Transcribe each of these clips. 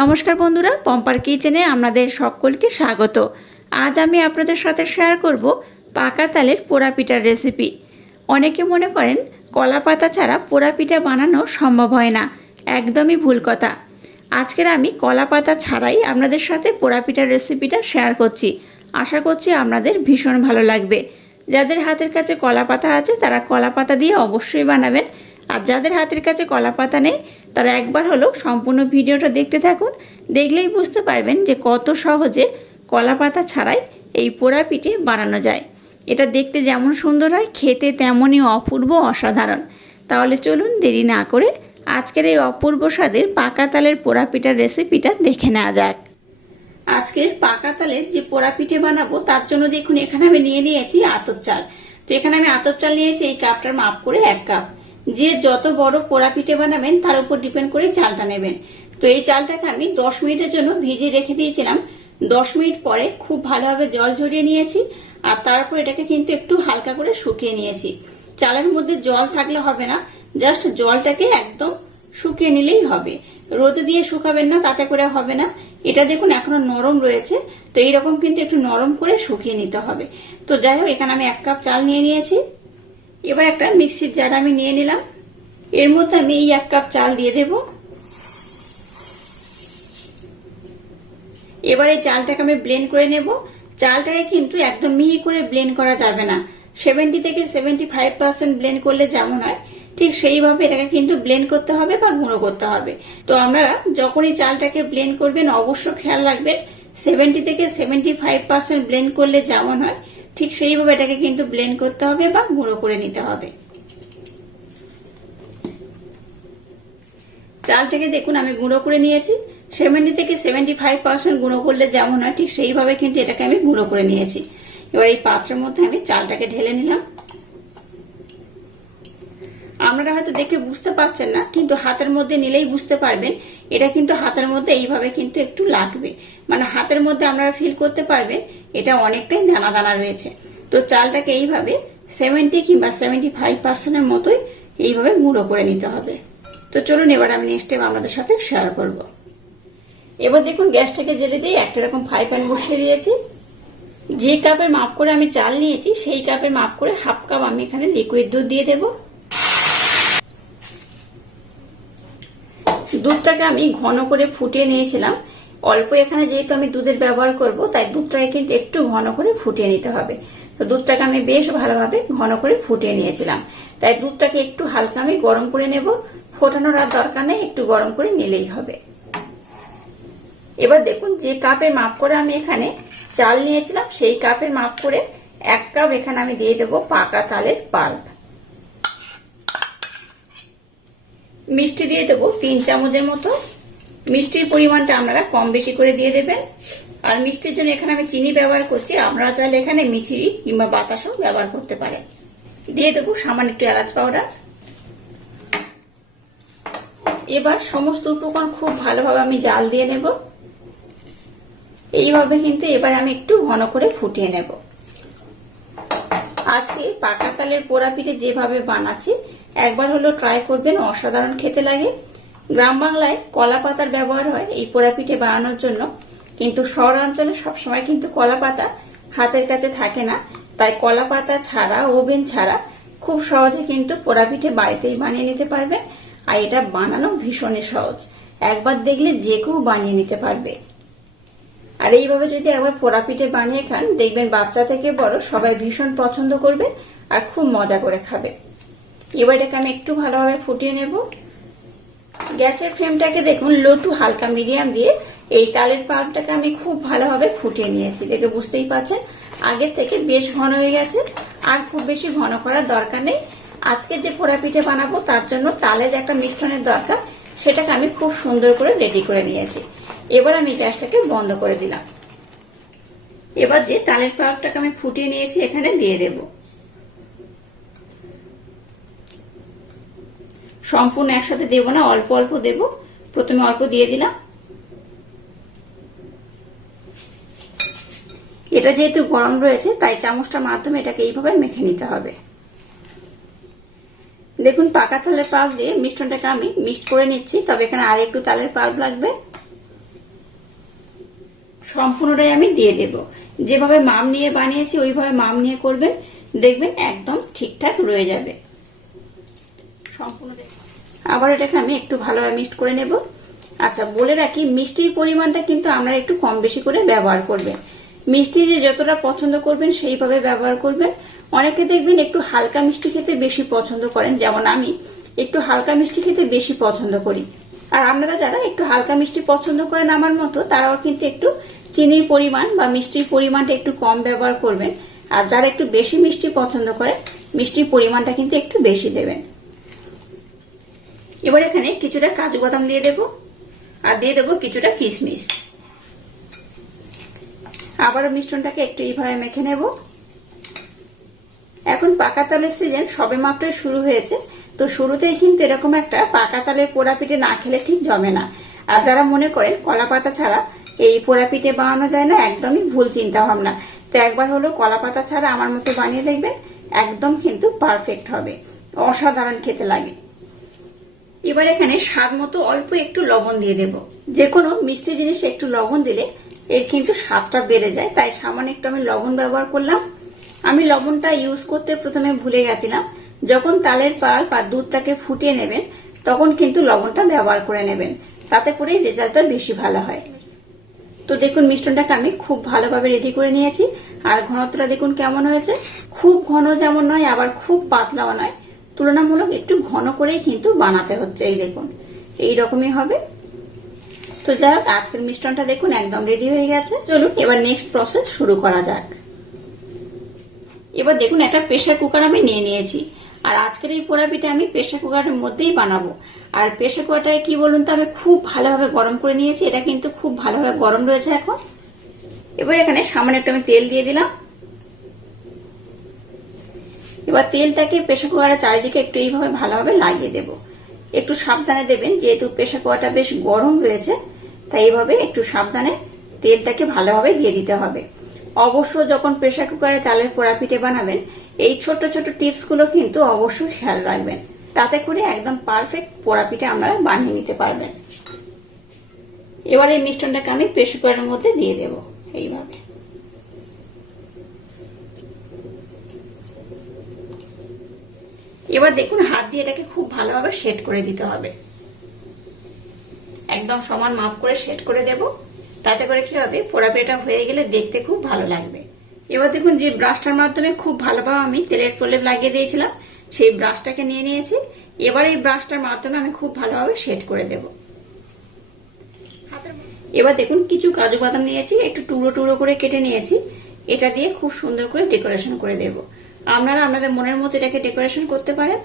নমস্কার বন্ধুরা, পম্পার কিচেনে আপনাদের সকলকে স্বাগত। আজ আমি আপনাদের সাথে শেয়ার করব পাকা তালের পোড়া পিঠার রেসিপি অনেকে মনে করেন, কলা পাতা ছাড়া পোড়া পিঠা বানানো সম্ভব হয় না, একদমই ভুল কথা। আজকের আমি কলা পাতা ছাড়াই আপনাদের সাথে পোড়া পিঠার রেসিপিটা শেয়ার করছি। আশা করছি আপনাদের ভীষণ ভালো লাগবে। যাদের হাতের কাছে কলা পাতা আছে, তারা কলা পাতা দিয়ে অবশ্যই বানাবেন। আর যাদের হাতের কাছে কলা পাতা নেই তারা একবার হলেও সম্পূর্ণ ভিডিওটা দেখতে থাকুন, দেখলেই বুঝতে পারবেন যে কত সহজে কলা পাতা ছাড়াই এই পোড়া পিঠে বানানো যায়। এটা দেখতে যেমন সুন্দর হয়, খেতে তেমনই অপূর্ব অসাধারণ। তাহলে চলুন দেরি না করে আজকের এই অপূর্ব স্বাদের পাকা তালের পোড়া পিঠার রেসিপিটা দেখে নেওয়া যাক। আজকের পাকা তালের যে পোড়া পিঠে বানাবো, তার জন্য দেখুন এখানে আমি নিয়ে নিয়েছি আতপ চাল। তো এখানে আমি আতপ চাল নিয়েছি, এই কাপটার মাপ করে এক কাপ। যে যত বড় পোড়া পিঠে বানাবেন, তার উপর ডিপেন্ড করে চালটা নেবেন। তো এই চালটাকে আমি দশ মিনিটের জন্য ভিজিয়ে রেখে দিয়েছিলাম। দশ মিনিট পরে খুব ভালোভাবে জল ঝরিয়ে নিয়েছি আর তারপর এটাকে কিন্তু একটু হালকা করে শুকিয়ে নিয়েছি। চালের মধ্যে জল থাকলে হবে না, জাস্ট জলটাকে একদম শুকিয়ে নিলেই হবে। রোদে দিয়ে শুকাবেন না, তাতে করে হবে না। এটা দেখুন এখনও নরম রয়েছে, তো এইরকম কিন্তু একটু নরম করে শুকিয়ে নিতে হবে। তো যাই হোক, এখানে আমি এক কাপ চাল নিয়ে নিয়েছি। এবার একটা মিক্সির জার আমি নিয়ে নিলাম। এর মধ্যে আমি এই এক কাপ চাল দিয়ে দেব। এবার এই চালটাকে আমি ব্লেন্ড করে নেব। চালটাকে কিন্তু একদম মিহি করে ব্লেন্ড করা যাবে না। সেভেন্টি থেকে সেভেন্টি ফাইভ পার্সেন্ট ব্লেন্ড করলে যেমন হয়, ঠিক সেইভাবে এটাকে কিন্তু ব্লেন্ড করতে হবে বা গুঁড়ো করতে হবে। তো আমরা যখনই চালটাকে ব্লেন্ড করবেন, অবশ্য খেয়াল রাখবেন সেভেন্টি থেকে সেভেন্টি ফাইভ পার্সেন্ট ব্লেন্ড করলে যেমন হয় ঠিক সেইভাবে এটাকে কিন্তু ব্লেন্ড করতে হবে বা গুঁড়ো করে নিতে হবে। চাল থেকে দেখুন, আমি গুঁড়ো করে নিয়েছি। সেভেন্টি থেকে সেভেন্টি ফাইভ পার্সেন্ট গুঁড়ো করলে যেমন হয়, ঠিক সেইভাবে কিন্তু এটাকে আমি গুঁড়ো করে নিয়েছি। এবার এই পাত্রের মধ্যে আমি চালটাকে ঢেলে নিলাম। আপনারা হয়তো দেখে বুঝতে পারছেন না, কিন্তু হাতের মধ্যে নিলেই বুঝতে পারবেন এটা কিন্তু হাতের মধ্যে এইভাবে কিন্তু একটু লাগবে। মানে হাতের মধ্যে আপনারা ফিল করতে পারবেন, এটা অনেকটাই দানা দানা রয়েছে। তো চালটাকে এইভাবে সেভেন্টি কিংবা সেভেন্টি ফাইভ পার্সেন্টের মতোই এইভাবে গুঁড়ো করে নিতে হবে। তো চলুন এবার আমি নেক্সট টাইম আপনাদের সাথে শেয়ার করব। এবার দেখুন গ্যাসটাকে জেলে দিয়ে একটা রকম ফ্রাই প্যান বসিয়ে দিয়েছি। যে কাপের মাপ করে আমি চাল নিয়েছি, সেই কাপের মাপ করে হাফ কাপ আমি এখানে লিকুইড দুধ দিয়ে দেবো। দুধটাকে আমি ঘন করে ফুটিয়ে নিয়েছিলাম। অল্প এখানে যেহেতু আমি দুধের ব্যবহার করব, তাই দুধটাকে কিন্তু একটু ঘন করে ফুটিয়ে নিতে হবে। তো দুধটাকে আমি বেশ ভালোভাবে ঘন করে ফুটিয়ে নিয়েছিলাম। তাই দুধটাকে একটু হালকা আমি গরম করে নেব। ফোটানোর আর দরকার নেই, একটু গরম করে নিলেই হবে। এবার দেখুন যে কাপের মাপ করে আমি এখানে চাল নিয়েছিলাম। সেই কাপের মাপ করে এক কাপ এখানে আমি দিয়ে দেবো পাকা তালের পাল্প। মিষ্টি দিয়ে দেবো তিন চামচের মতো। মিষ্টির পরিমাণটা আপনারা কম বেশি করে দিয়ে দেবেন। আর মিষ্টির জন্য এখানে আমি চিনি ব্যবহার করছি। আপনারা চাইলে এখানে মিচিরি কিংবা বাতাসও ব্যবহার করতে পারেন। দিয়ে দেবো সামান্য একটু এলাচ পাউডার। এবার সমস্ত উপকরণ খুব ভালোভাবে আমি জাল দিয়ে নেব। এইভাবে কিন্তু এবার আমি একটু ঘন করে ফুটিয়ে নেব। আজকে পাকা তালের পোড়া পিঠে যেভাবে বানাচ্ছি, একবার হলো ট্রাই করবেন, অসাধারণ খেতে লাগে। গ্রাম বাংলায় কলা পাতার ব্যবহার হয় এই পোড়া পিঠে বানানোর জন্য। কিন্তু শহরাঞ্চলে সবসময় কিন্তু কলা পাতা হাতের কাছে থাকে না। তাই কলা পাতা ছাড়া, ওভেন ছাড়া খুব সহজে কিন্তু পোড়া পিঠে বাড়িতেই বানিয়ে নিতে পারবে আর এটা বানানো ভীষণই সহজ। একবার দেখলে যে কেউ বানিয়ে নিতে পারবে। আর এইভাবে যদি একবার পোড়া পিঠে বানিয়ে খান, দেখবেন বাচ্চা থেকে বড় সবাই ভীষণ পছন্দ করবে আর খুব মজা করে খাবে। এবার এটাকে আমি একটু ভালোভাবে ফুটিয়ে নেব। গ্যাসের ফ্লেমটাকে দেখুন লো টু হালকা মিডিয়াম দিয়ে এই তালের পাল্পটাকে আমি খুব ভালোভাবে ফুটিয়ে নিয়েছি। দেখে বুঝতেই পারছেন, আগের থেকে বেশ ঘন হয়ে গেছে। আর খুব বেশি ঘন করার দরকার নেই। আজকে যে পোড়া পিঠে বানাবো, তার জন্য তালের একটা মিশ্রণের দরকার। সেটাকে আমি খুব সুন্দর করে রেডি করে নিয়েছি। এবার আমি গ্যাসটাকে বন্ধ করে দিলাম। এবার যে তালের পাল্পটাকে আমি ফুটিয়ে নিয়েছি, এখানে দিয়ে দেবো। সম্পূর্ণ একসাথে দেবো না, অল্প অল্প দেব। প্রথমে অল্প দিয়ে দিলাম। এটা যেহেতু গরম রয়েছে, তাই চামচটার মাধ্যমে এটাকে এইভাবে মেখে নিতে হবে। দেখুন, পাকা তালের পাল্প দিয়ে মিষ্টনটাকে আমি মিক্সড করে নিচ্ছি। তবে এখানে আর একটু তালের পাল্প লাগবে। সম্পূর্ণটাই আমি দিয়ে দেব। যেভাবে মাম নিয়ে বানিয়েছি, ওইভাবে মাম নিয়ে করবেন, দেখবেন একদম ঠিকঠাক রয়ে যাবে। সম্পূর্ণ আবার এটাকে আমি একটু ভালোভাবে মিক্সড করে নেব। আচ্ছা বলে রাখি, মিষ্টির পরিমাণটা কিন্তু আমরা একটু কম বেশি করে ব্যবহার করবেন। মিষ্টি যে যতটা পছন্দ করবেন, সেইভাবে ব্যবহার করবেন। অনেকে দেখবেন একটু হালকা মিষ্টি খেতে বেশি পছন্দ করেন। যেমন আমি, একটু হালকা মিষ্টি খেতে বেশি পছন্দ করি। আর আপনারা যারা একটু হালকা মিষ্টি পছন্দ করেন আমার মতো, তারাও কিন্তু একটু চিনির পরিমাণ বা মিষ্টির পরিমাণটা একটু কম ব্যবহার করবেন। আর যারা একটু বেশি মিষ্টি পছন্দ করে, মিষ্টির পরিমাণটা কিন্তু একটু বেশি দেবেন। এবার এখানে কিছুটা কাজু বাদাম দিয়ে দেব, আর দিয়ে দেবো কিছুটা কিশমিশ। আবারও মিশ্রণটাকে একটু এইভাবে মেখে নেব। এখন পাকা তালের সিজন সবে মাত্র শুরু হয়েছে। তো শুরুতেই কিন্তু এরকম একটা পাকা তালের পোড়া পিঠে না খেলে ঠিক জমে না। আর যারা মনে করেন কলা পাতা ছাড়া এই পোড়া পিঠে বানানো যায় না, একদমই ভুল চিন্তা ভাবনা তো একবার হলো কলা পাতা ছাড়া আমার মতো বানিয়ে দেখবেন, একদম কিন্তু পারফেক্ট হবে। অসাধারণ খেতে লাগে। এবার এখানে স্বাদ মতো অল্প একটু লবণ দিয়ে দেব। যে কোনো মিষ্টি জিনিসে একটু লবণ দিলে এর কিন্তু স্বাদটা বেড়ে যায়। তাই সামান্য একটু আমি লবণ ব্যবহার করলাম। আমি লবণটা ইউজ করতে প্রথমে ভুলে গেছিলাম। যখন তালের পাল বা দুধটাকে ফুটিয়ে নেবেন, তখন কিন্তু লবণটা ব্যবহার করে নেবেন। তাতে করে রেজাল্টটা বেশি ভালো হয়। তো দেখুন মিষ্টনটাকে আমি খুব ভালোভাবে রেডি করে নিয়েছি। আর ঘনত্বটা দেখুন কেমন হয়েছে। খুব ঘন যেমন নয়, আবার খুব পাতলাও নয়। তুলনামূলক একটু ঘন করেই কিন্তু বানাতে হচ্ছে, এই দেখুন। এই রকমই হবে। তো যাই হোক, আজকের মিষ্টনটা দেখুন একদম রেডি হয়ে গেছে। চলুন, এবার নেক্সট প্রসেস শুরু করা যাক। এবার দেখুন, একটা প্রেশার কুকার আমি নিয়ে নিয়েছি। আর আজকের এই পোড়া পিঠা আমি প্রেশার কুকারের মধ্যেই বানাবো। আর প্রেশার কুকারটাকে কি বলুন তো, আমি খুব ভালোভাবে গরম করে নিয়েছি, এটা কিন্তু খুব ভালোভাবে গরম রয়েছে এখন। এবার এখানে সামান্য একটু আমি তেল দিয়ে দিলাম। এবার তেলটাকে প্রেশার কুকারের চারিদিকে একটু এইভাবে ভালোভাবে লাগিয়ে দেব। একটু সাবধানে দেবেন, যেহেতু প্রেশার কুকারটা বেশ গরম রয়েছে, তাই এইভাবে একটু সাবধানে তেলটাকে ভালোভাবে দিয়ে দিতে হবে। অবশ্য যখন প্রেশার কুকারে চালের পোড়া পিঠে বানাবেন এই ছোট ছোট টিপসগুলো কিন্তু অবশ্যই খেয়াল রাখবেন। তাতে করে একদম পারফেক্ট পোড়া পিঠে আপনারা বানিয়ে নিতে পারবেন। এবার এই মিষ্টনটাকে আমি প্রেশার কুকারের মধ্যে দিয়ে দেব এইভাবে। এবার দেখুন, হাত দিয়ে এটাকে খুব ভালোভাবে সেট করে দিতে হবে। একদম সমান মাপ করে সেট করে দেব। তাতে করে কি হবে পোড়া পেটা হয়ে গেলে দেখতে খুব ভালো লাগবে। এবার দেখুন যে ব্রাশটার মাধ্যমে খুব ভালোভাবে আমি তেলের প্রলেপ লাগিয়ে দিয়েছিলাম, সেই ব্রাশটাকে নিয়ে নিয়েছি। এবার এই ব্রাশটার মাধ্যমে আমি খুব ভালোভাবে সেট করে দেব। এবার দেখুন কিছু কাজু বাদাম নিয়েছি, একটু টুকরো টুকরো করে কেটে নিয়েছি। এটা দিয়ে খুব সুন্দর করে ডেকোরেশন করে দেব। আপনারা আপনাদের মনের মতো এটাকে ডেকোরেশন করতে পারেন।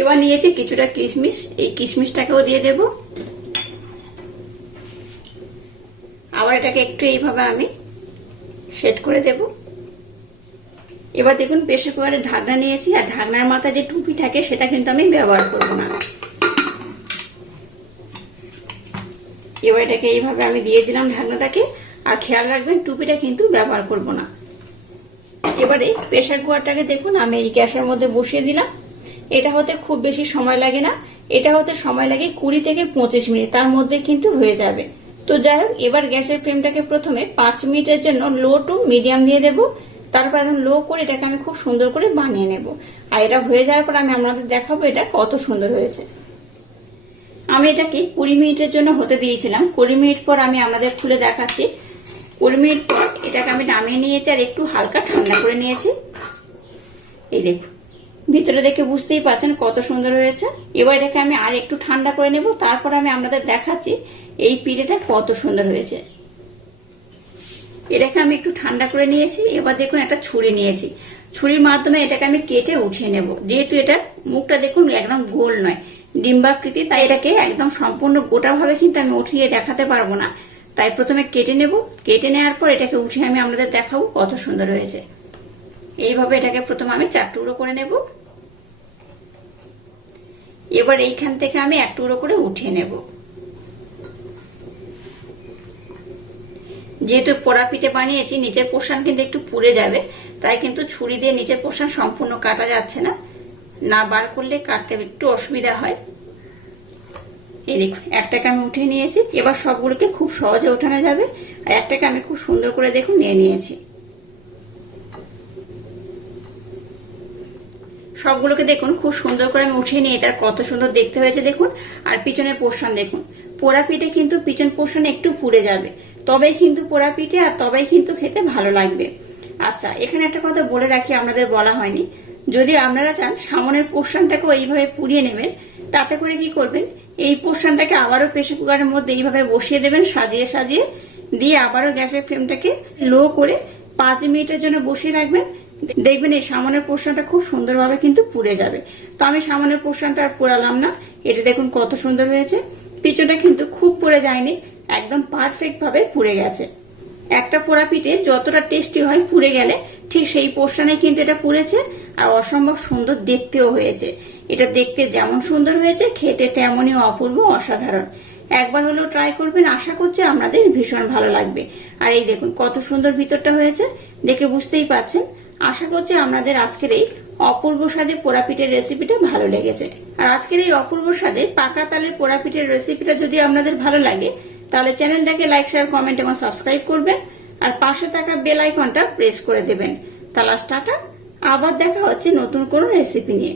এবার নিয়েছি কিছুটা কিশমিশ, এই কিশমিশটাকেও দিয়ে দেব। আবার এটাকে একটু এইভাবে আমি সেট করে দেব। এবার দেখুন প্রেশার কুকারের ঢাকনা নিয়েছি, আর ঢাকনার মাথায় যে টুপি থাকে, সেটা কিন্তু আমি ব্যবহার করব না। এবার এটাকে এইভাবে আমি দিয়ে দিলাম ঢাকনাটাকে, আর খেয়াল রাখবেন, টুপিটা কিন্তু ব্যবহার করব না। এবারে প্রেশার কুকারটাকে দেখুন, আমি এই গ্যাসের মধ্যে বসিয়ে দিলাম। এটা হতে খুব বেশি সময় লাগে না। এটা হতে সময় লাগে কুড়ি থেকে পঁচিশ মিনিট, তার মধ্যে কিন্তু হয়ে যাবে। তো যাই হোক এবার গ্যাসের ফ্লেমটাকে প্রথমে পাঁচ মিনিটের জন্য লো টু মিডিয়াম দিয়ে দেবো। তারপর একদম লো করে এটাকে আমি খুব সুন্দর করে বানিয়ে নেব। আর এটা হয়ে যাওয়ার পর আমি আপনাদের দেখাবো এটা কত সুন্দর হয়েছে। আমি এটাকে কুড়ি মিনিটের জন্য হতে দিয়েছিলাম। কুড়ি মিনিট পর আমি আপনাদের খুলে দেখাচ্ছি। কুড়ি মিনিট পর এটাকে আমি নামিয়ে নিয়েছি আর একটু হালকা ঠান্ডা করে নিয়েছি। এই দেখুন। ভিতরে দেখে বুঝতেই পারছেন কত সুন্দর হয়েছে। এবার এটাকে আমি আর একটু ঠান্ডা করে নেব, তারপর আমি আপনাদের দেখাচ্ছি এই পিঠেটা কত সুন্দর হয়েছে। এটাকে আমি একটু ঠান্ডা করে নিয়েছি, এবার দেখুন একটা ছুরি নিয়েছি। ছুরির মাধ্যমে এটাকে আমি কেটে উঠিয়ে নেব। যেহেতু এটা মুখটা দেখুন একদম গোল নয়, ডিম্বাকৃতি, তাই এটাকে একদম সম্পূর্ণ গোটাভাবে কিন্তু আমি উঠিয়ে দেখাতে পারব না। তাই প্রথমে কেটে নেব। কেটে নেওয়ার পর এটাকে উঠিয়ে আমি আপনাদের দেখাবো কত সুন্দর হয়েছে। এইভাবে এটাকে প্রথমে আমি চার টুকরো করে নেব। এবার এইখান থেকে আমি এক টুকরো করে উঠিয়ে নেব। যেহেতু পোড়া পিঠে বানিয়েছি, নিচের পোষণ কিন্তু একটু পুড়ে যাবে, তাই কিন্তু ছুরি দিয়ে নিচের পোষণ সম্পূর্ণ কাটা যাচ্ছে না। না বার করলে কাটতে একটু অসুবিধা হয়। এই দেখুন, একটাকে আমি উঠিয়ে নিয়েছি। এবার সবগুলোকে খুব সহজে ওঠানো যাবে। আর একটাকে আমি খুব সুন্দর করে দেখুন নিয়ে নিয়েছি। সবগুলোকে দেখুন, খুব সুন্দর করে আমি উঠিয়ে নিয়েছি আর কত সুন্দর দেখতে হয়েছে দেখুন। আর পিছনের পোর্শন দেখুন। পোড়া পিঠে কিন্তু পিছন পোর্শন একটু পুড়ে যাবে। তবেই কিন্তু পোড়া পিঠে আর তবেই কিন্তু খেতে ভালো লাগবে। আচ্ছা এখানে একটা কথা বলে রাখি, আপনাদের বলা হয়নি। যদি আপনারা চান সামনের পোর্শনটাকেও এইভাবে পুড়িয়ে নেবেন, তাতে করে কি করবেন? এই পোর্শনটাকে আবারও প্রেশার কুকারের মধ্যে এইভাবে বসিয়ে দেবেন, সাজিয়ে সাজিয়ে। দিয়ে আবারও গ্যাসের ফ্লেমটাকে লো করে পাঁচ মিনিটের জন্য বসিয়ে রাখবেন। দেখবেন এই সামনের পোর্শনটা খুব সুন্দরভাবে কিন্তু পুড়ে যাবে। তো আমি সামনের পোর্শনটা আর পোড়ালাম না। এটা দেখুন কত সুন্দর হয়েছে। পিছনটা কিন্তু খুব পুড়ে যায়নি, একদম পারফেক্ট ভাবে পুড়ে গেছে। একটা পোড়া পিঠে যতটা টেস্টি হয় পুড়ে গেলে, ঠিক সেই পোর্শনে কিন্তু এটা পুড়েছে আর অসম্ভব সুন্দর দেখতেও হয়েছে। এটা দেখতে যেমন সুন্দর হয়েছে, খেতে তেমনই অপূর্ব, অসাধারণ। একবার হলেও ট্রাই করবেন, আশা করছি আপনাদের ভীষণ ভালো লাগবে। আর এই দেখুন কত সুন্দর ভিতরটা হয়েছে, দেখে বুঝতেই পাচ্ছেন আশা করছি আপনাদের আজকের এই অপূর্ব স্বাদে পোড়াপিঠের রেসিপিটা ভালো লেগেছে। আর আজকের এই অপূর্ব স্বাদে পাকা তালের পোড়াপিঠের রেসিপিটা যদি আপনাদের ভালো লাগে, তাহলে চ্যানেলটাকে লাইক শেয়ার কমেন্ট এবং সাবস্ক্রাইব করবেন। আর পাশে থাকা বেল আইকনটা প্রেস করে দেবেন। তাহলে টাটা, আবার দেখা হচ্ছে নতুন কোনো রেসিপি নিয়ে।